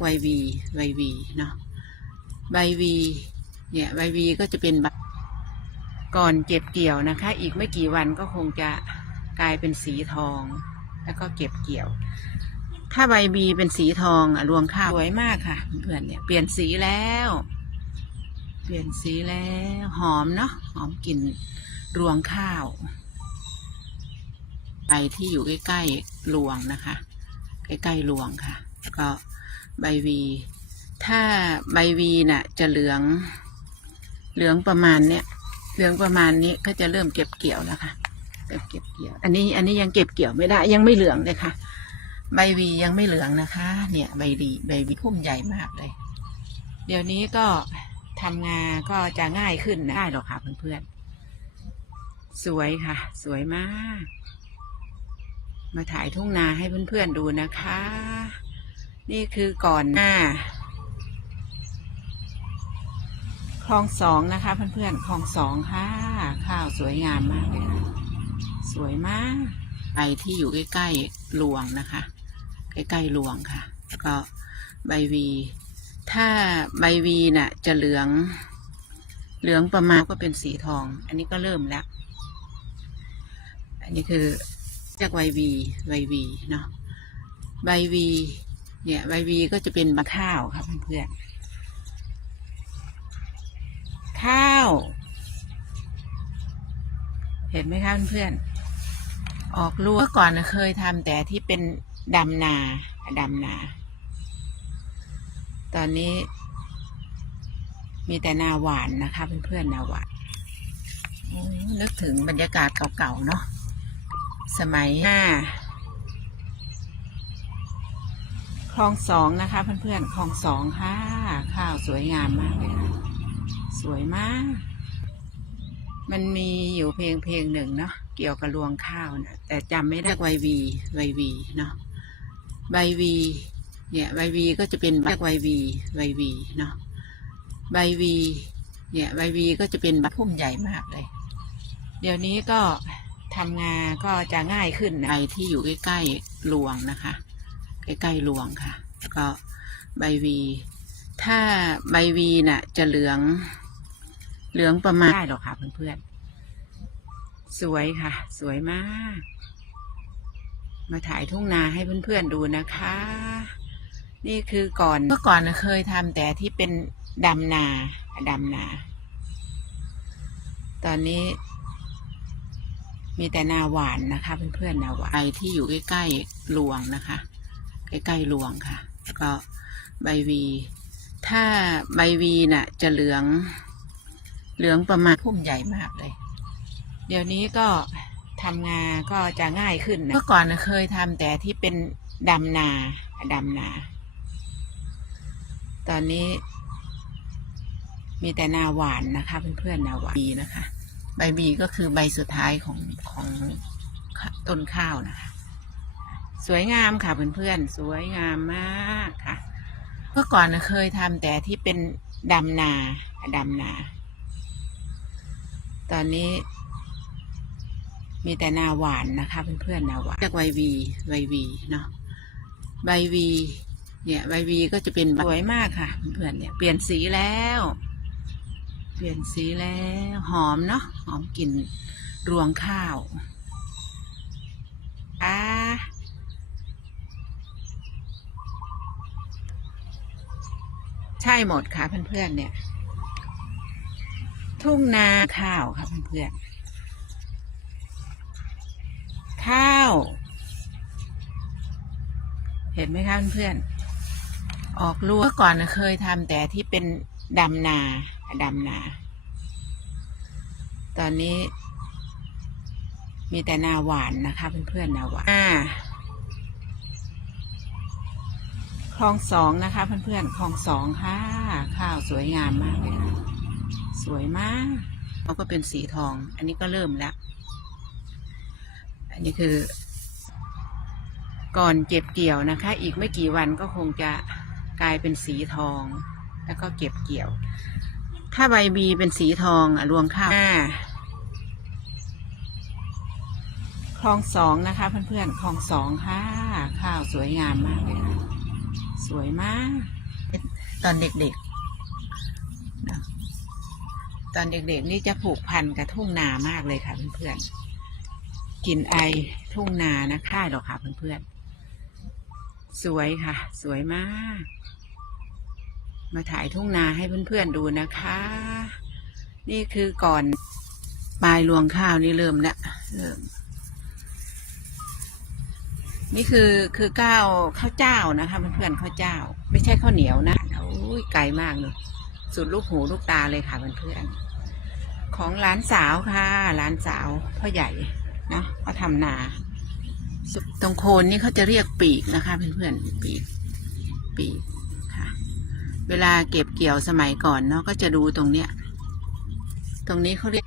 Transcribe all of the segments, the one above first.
ใบวีใบวีเนาะใบวีเนี่ยใบวีก็จะเป็นใบก่อนเก็บเกี่ยวนะคะ อีกไม่กี่วันก็คงจะกลายเป็นสีทอง แล้วก็เก็บเกี่ยว ถ้าใบบีเป็นสีทองอะรวงข้าวสวยมากค่ะเพื่อนเนี่ยเปลี่ยนสีแล้ว เปลี่ยนสีแล้วหอมเนาะหอมกลิ่นรวงข้าวใบที่อยู่ใกล้ๆรวงนะคะ ใกล้ๆรวงค่ะ ก็ ใบวี ถ้าใบวีน่ะ จะเหลือง เหลืองประมาณเนี้ยเหลืองประมาณนี้ก็จะเริ่มเก็บเกี่ยวแล้วค่ะเริ่มเก็บเกี่ยว อันนี้อันนี้ยังเก็บเกี่ยวไม่ได้ ยังไม่เหลืองเลยค่ะ ใบวียังไม่เหลืองนะคะ เนี่ยใบดีใบวีพุ่มใหญ่มากเลย เดี๋ยวนี้ก็ทำงานก็จะง่ายขึ้นนะได้หรอกค่ะเพื่อนๆ สวยค่ะ สวยมาก มาถ่ายทุ่งนาให้เพื่อนๆดูนะคะ นี่คือก่อนหน้าคลองสองนะคะเพื่อนๆคลองสองค่ะ ข้าวสวยงามมากเลยค่ะสวยมากใบที่อยู่ใกล้ๆรวงนะคะ ใกล้ๆรวงค่ะแล้วก็ใบวี ถ้าใบวีน่ะ จะเหลือง เหลืองประมาณก็เป็นสีทอง อันนี้ก็เริ่มแล้ว อันนี้คือจากใบวีใบวีเนาะใบวี เนี่ยใบวีก็จะเป็นมะข้าวครับเพื่อนๆข้าว เห็นไหมคะเพื่อนๆออกลูกเมื่อก่อนเคยทำแต่ที่เป็นดำนาดำนา ตอนนี้มีแต่นาหวานนะคะเพื่อนๆนาหวานนึกถึงบรรยากาศเก่าๆเนาะสมัยหน้า คลองสองนะคะ เพื่อนๆคลองสองค่ะ ข้าวสวยงามมากเลยค่ะ สวยมาก มันมีอยู่เพลงเพลงหนึ่งเนาะเกี่ยวกับรวงข้าวนะแต่จำไม่ได้ใบวีใบวีเนาะใบวี เนี่ยใบวีก็จะเป็นใบใบวีใบวีเนาะใบวี เนี่ยใบวีก็จะเป็นใบพุ่มใหญ่มากเลย เดี๋ยวนี้ก็ทำงานก็จะง่ายขึ้นนะใบที่อยู่ใกล้ๆรวงนะคะ ใกล้ๆรวงค่ะแล้วก็ใบวี ถ้าใบวีน่ะ จะเหลือง เหลืองประมาณได้หรอกค่ะเพื่อนๆ สวยค่ะ สวยมาก มาถ่ายทุ่งนาให้เพื่อนๆดูนะคะ นี่คือก่อนเมื่อก่อนน่ะเคยทำแต่ที่เป็นดำนาดำนา ตอนนี้มีแต่นาหวานนะคะเพื่อนๆนาหวานใบที่อยู่ใกล้ๆรวงนะคะ ใกล้ๆรวงค่ะ ก็ใบวี ถ้าใบวีน่ะ จะเหลือง เหลืองประมาณพุ่มใหญ่มากเลย เดี๋ยวนี้ก็ทำงานก็จะง่ายขึ้นนะเมื่อก่อนเคยทำแต่ที่เป็นดำนาดำนา ตอนนี้ มีแต่นาหวานนะคะเพื่อนๆนาหวานบีนะคะ ใบบีก็คือใบสุดท้ายของของต้นข้าวนะคะ สวยงามค่ะเพื่อนๆ สวยงามมากค่ะ เมื่อก่อนเคยทำแต่ที่เป็นดำนาดำนา ตอนนี้ มีแต่นาหวานนะคะเพื่อนๆนาหวานเรียกใบวีใบวีเนาะใบวี เนี่ยใบวีก็จะเป็นสวยมากค่ะ เพื่อนเนี่ยเปลี่ยนสีแล้ว เปลี่ยนสีแล้วหอมเนาะหอมกลิ่นรวงข้าวอ่า ใช่หมดค่ะเพื่อนๆเนี่ย ทุ่งนาข้าวค่ะเพื่อนๆข้าว เห็นไหมคะเพื่อนๆออกลูกเมื่อก่อนเคยทำแต่ที่เป็นดำนาดำนา ตอนนี้มีแต่นาหวานนะคะเพื่อนๆนาหวานอ่าค ลองสองนะคะ เพื่อนๆคลองสองค่ะ ข้าวสวยงามมากเลยค่ะสวยมากเขาก็เป็นสีทอง อันนี้ก็เริ่มแล้ว อันนี้คือ ก่อนเก็บเกี่ยวนะคะ อีกไม่กี่วันก็คงจะกลายเป็นสีทอง แล้วก็เก็บเกี่ยว ถ้าใบบีเป็นสีทองอะรวงข้าวคลองสองนะคะ เพื่อนๆคลองสองค่ะ ข้าวสวยงามมากเลยค่ะ สวยมาก ตอนเด็กๆ ตอนเด็กๆ นี่จะผูกพันกับทุ่งนามากเลยค่ะเพื่อนๆกลินไอทุ่งนานะค่ายหรอกค่ะเพื่อนๆ สวยค่ะ สวยมาก มาถ่ายทุ่งนาให้เพื่อนๆดูนะคะ นี่คือก่อนปลายรวงข้าวนี่เริ่มแล้วเริ่ม นี่คือคือข้าวข้าวเจ้านะคะเพื่อนๆข้าวเจ้า ไม่ใช่ข้าวเหนียวนะโอ้ยไกลมากเลยสุดลูกหูลูกตาเลยค่ะเพื่อนๆของหลานสาวค่ะหลานสาวพ่อใหญ่นะเขาทำนาสุดตรงโคนนี่เขาจะเรียกปีกนะคะเพื่อนๆปีก ปีกค่ะ เวลาเก็บเกี่ยวสมัยก่อนเนาะก็จะดูตรงเนี้ย ตรงนี้เขาเรียก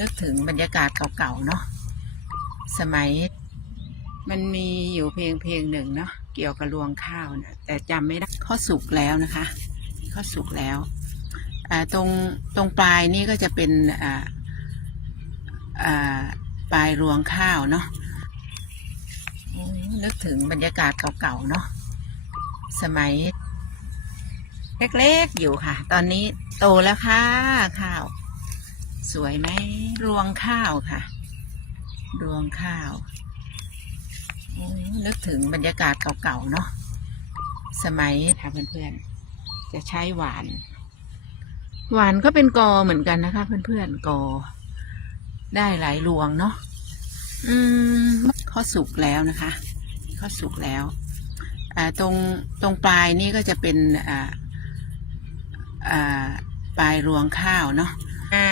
นึกถึงบรรยากาศเก่าๆเนาะสมัย มันมีอยู่เพลงเพลงหนึ่งเนาะเกี่ยวกับรวงข้าวนะแต่จำไม่ได้ข้อสุกแล้วนะคะข้อสุกแล้วตรงตรงปลายนี่ก็จะเป็นปลายรวงข้าวเนาะนึกถึงบรรยากาศเก่าๆเนาะสมัย เล็กๆอยู่ค่ะ ตอนนี้โตแล้วค่ะข้าว สวยไหมรวงข้าวค่ะ รวงข้าว นึกถึงบรรยากาศเก่าๆเนาะสมัยค่ะเพื่อนๆจะใช้หวาน หวานก็เป็นกอเหมือนกันนะคะ เพื่อนๆกอ ได้หลายรวงเนาะอืมข้อสุกแล้วนะคะข้อสุกแล้วอ่าตรงตรงปลายนี่ก็จะเป็นอ่าอ่าปลายรวงข้าวเนาะอ่า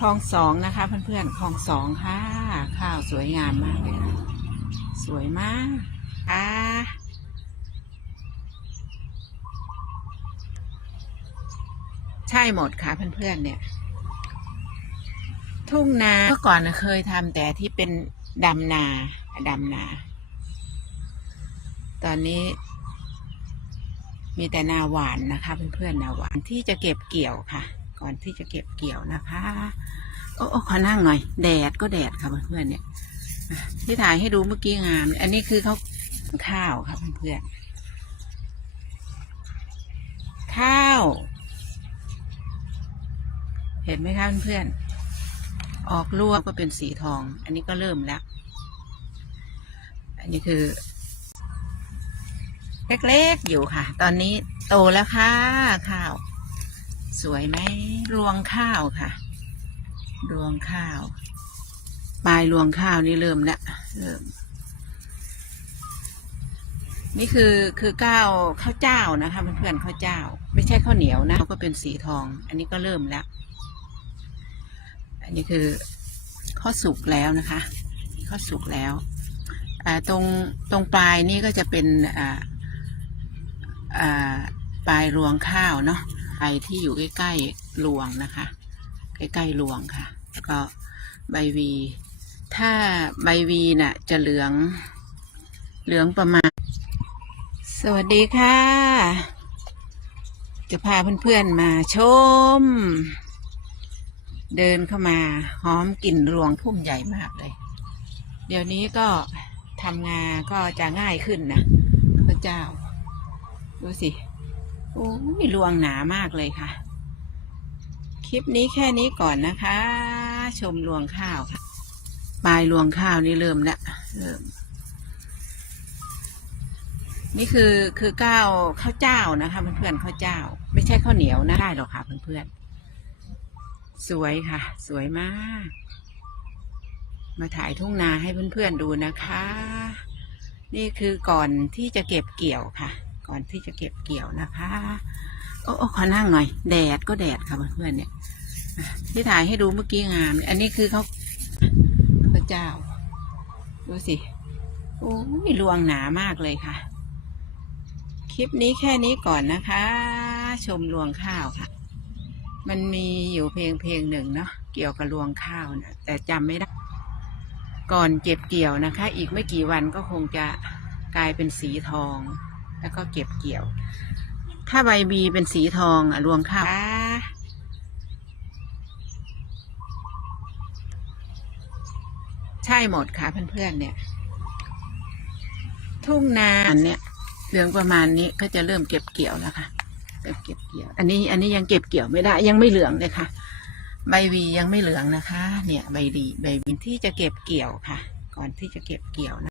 คลองสองนะคะ เพื่อนๆคลองสองค่ะ ข้าวสวยงามมากเลยค่ะ สวยมากค่ะใช่หมดค่ะเพื่อนๆเนี่ย ทุ่งนาเมื่อก่อนเคยทำแต่ที่เป็นดำนาดำนา ตอนนี้มีแต่นาหวานนะคะเพื่อนๆนาหวานที่จะเก็บเกี่ยวค่ะ ก่อนที่จะเก็บเกี่ยวนะคะ โอ้โอขอนั่งหน่อย แดดก็แดดค่ะเพื่อนๆเนี่ยที่ถ่ายให้ดูเมื่อกี้งาม อันนี้คือเขาข้าวค่ะเพื่อนๆข้าว เห็นไหมคะเพื่อนๆออกลวกก็เป็นสีทอง อันนี้ก็เริ่มแล้ว อันนี้คือเล็กๆอยู่ค่ะ ตอนนี้โตแล้วค่ะข้าว สวยไหมรวงข้าวค่ะ รวงข้าว ปลายรวงข้าวนี่เริ่มล้วเริ่ม นี่คือคือข้าวข้าวเจ้านะคะเพื่อนๆข้าวเจ้า ไม่ใช่ข้าวเหนียวนะก็เป็นสีทอง อันนี้ก็เริ่มแล้ว อันนี้คือข้อสุกแล้วนะคะข้อสุกแล้วตรงตรงปลายนี่ก็จะเป็นปลายรวงข้าวเนาะ ปลายที่อยู่ใกล้ๆรวงนะคะ ใกล้ๆรวงค่ะ ก็ใบวี ถ้าใบวีน่ะจะเหลือง เหลืองประมาณ สวัสดีค่ะ จะพาเพื่อนๆมาชม เดินเข้ามาหอมกลิ่นรวงพุ่มใหญ่มากเลย เดี๋ยวนี้ก็ทำงานก็จะง่ายขึ้นนะพระเจ้า ดูสิ โอ้ยรวงหนามากเลยค่ะ คลิปนี้แค่นี้ก่อนนะคะ ชมรวงข้าวค่ะ ปลายรวงข้าวนี่เริ่มล้วเริ่ม นี่คือคือข้าวข้าวเจ้านะคะเพื่อนๆข้าวเจ้า ไม่ใช่ข้าวเหนียวนะได้หรอกค่ะเพื่อนๆสวยค่ะ สวยมาก มาถ่ายทุ่งนาให้เพื่อนๆดูนะคะ นี่คือก่อนที่จะเก็บเกี่ยวค่ะ ก่อนที่จะเก็บเกี่ยวนะคะโอ้ขอนั่งหน่อย แดดก็แดดค่ะเพื่อนๆเนี่ยที่ถ่ายให้ดูเมื่อกี้งาม อันนี้คือเขาพระเจ้า ดูสิ โอ้ยรวงหนามากเลยค่ะ คลิปนี้แค่นี้ก่อนนะคะ ชมรวงข้าวค่ะ มันมีอยู่เพลงเพลงหนึ่งเนาะ เกี่ยวกับรวงข้าวนะแต่จำไม่ได้ ก่อนเก็บเกี่ยวนะคะ อีกไม่กี่วันก็คงจะกลายเป็นสีทอง แล้วก็เก็บเกี่ยว ถ้าใบบีเป็นสีทองอะรวงข้าวใช่หมดค่ะเพื่อนๆเนี่ย ทุ่งนาอันเนี้ยเหลืองประมาณนี้ก็จะเริ่มเก็บเกี่ยวแล้วค่ะเริ่มเก็บเกี่ยว อันนี้อันนี้ยังเก็บเกี่ยวไม่ได้ ยังไม่เหลืองเลยค่ะ ใบหวียังไม่เหลืองนะคะ เนี่ย ใบดีใบหวีที่จะเก็บเกี่ยวค่ะ ก่อนที่จะเก็บเกี่ยวนะ